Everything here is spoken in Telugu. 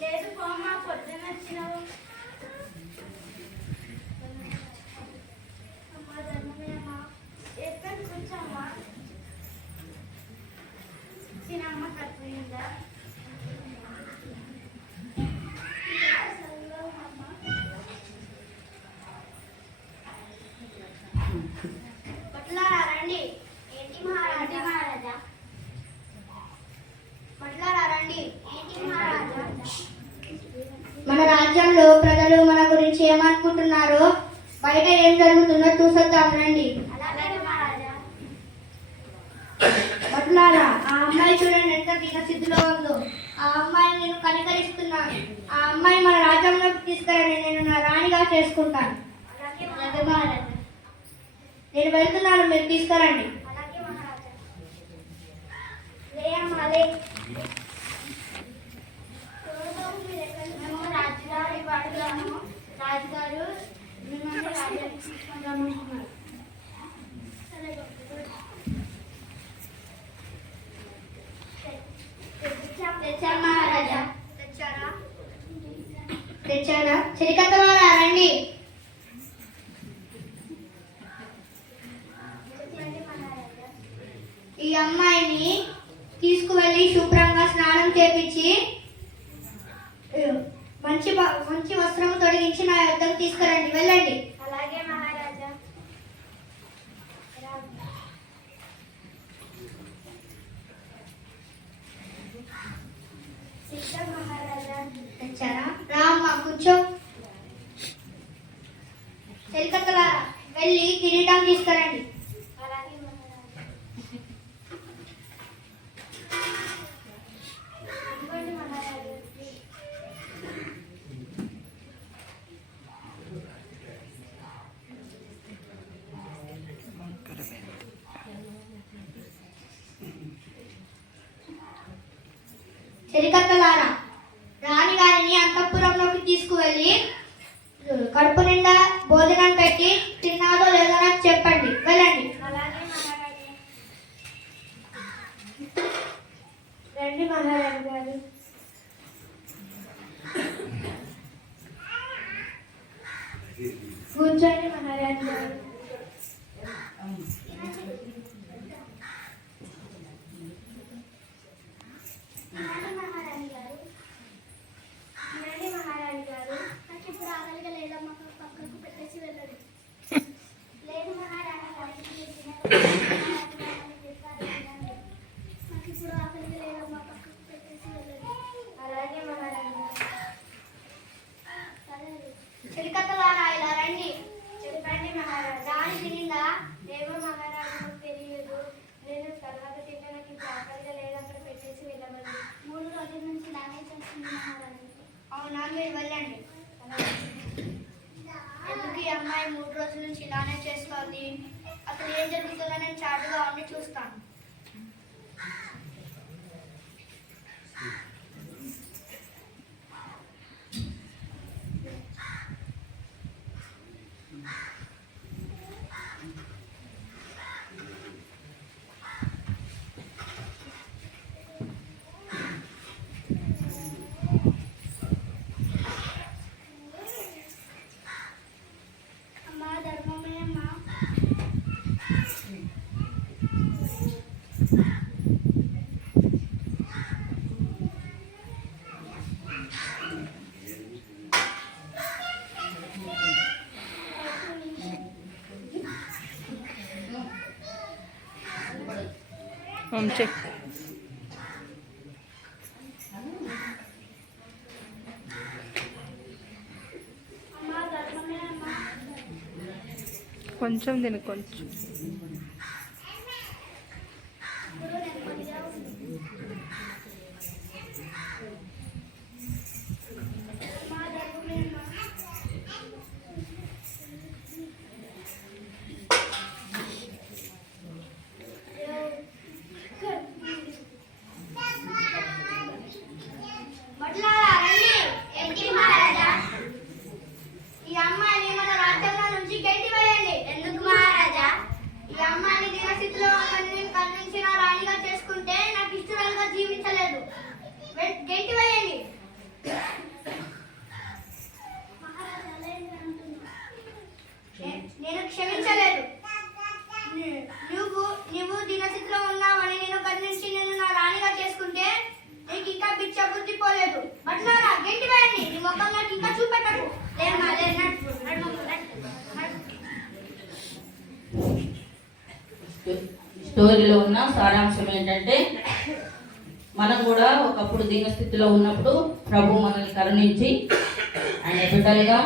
లేదు పోమ్మా పొద్దున్న వచ్చినావు. మన రాజ్యంలో ప్రజలు మన గురించి ఏమనుకుంటున్నారో బయట ఏం జరుగుతుందో చూసొద్దాం రండి. భటులారా ఆ అమ్మాయి చూడండి ఎంత దీనస్థితిలో ఉందో. ఆ అమ్మాయిని నేను కనికరిస్తున్నాను ఆ అమ్మాయి మన రాజ్యంలోకి తీసుకురండి. నేను నా రాణిగా చేసుకుంటాను. నేను వెళ్తున్నాను మీరు తీసుకురండి. రాజుగారి మిమ్మల్ని రాజ్యానికి తెచ్చారా రండి. ఈ అమ్మాయిని తీసుకువెళ్ళి శుభ్రంగా స్నానం చేపించి మంచి మంచి వస్త్రం తొడిగించి నా యుద్ధం తీసుకురండి. వెళ్ళండి. చెలికత్తలారా? రాణి గారిని అంతఃపురంలోకి తీసుకువెళ్ళి కడుపు నిండా భోజనం పెట్టి తిన్నాదో లేదో నాకు చెప్పండి. వెళ్ళండి. రండి మహారాజు గారు. కూర్చోండి మహారాజు గారు వినండి మహారాణి గారు వినండి మహారాణి గారు నాకు ఇప్పుడు ఆకలిగా లేదమ్మా పక్కకు పెట్టేసి వెళ్ళండి లేదు మహారాణి గారు నాకు ఇప్పుడు ఆకలిగా లేదమ్మా పక్కకు పెట్టేసి వెళ్ళండి అలాగే మహారాణి గారు చిరికత్తలారా ఇలా రండి చెప్పండి మహారాజు రాణి తినిందా ఏమో మహారాజు నాకు తెలియదు నేను తర్వాత తినడానికి ఆకలిగా లేదంటే పెట్టేసి వెళ్ళమని మూడు రోజుల నుంచి ఇలానే చేస్తుంది మహారాజు అవునా మీరు వెళ్ళండి. ఎందుకు ఈ అమ్మాయి మూడు రోజుల నుంచి ఇలానే చేస్తోంది. అసలు ఏం జరుగుతుందో నేను చాటుగా ఉండి చూస్తాను. వంశీ కొంచెం తిను కొంచెం ఇప్పుడు నెమ్మదిగా ఉంది అమ్మా ధర్మమే అమ్మా వె- గెంటి వేయండి నే- నేను క్షమించలేదు. నువ్వు నువ్వు దినస్థితిలో ఉన్నావని నేను గర్వించి నేను నా రాణిగా చేసుకుంటే నీకు ఇంకా పిచ్చ బుద్ధి పోలేదు. బట్ నా గెంటి వేయండి. నీ ముఖం నాకు ఇంకా చూపెట్టకు. లేదు మా లేదు స్టోరీలో ఉన్న సారాంశం ఏంటంటే మనం కూడా ఒకప్పుడు దీనస్థితిలో ఉన్నప్పుడు ప్రభు మనల్ని కరుణించి ఆయన బిడ్డలుగా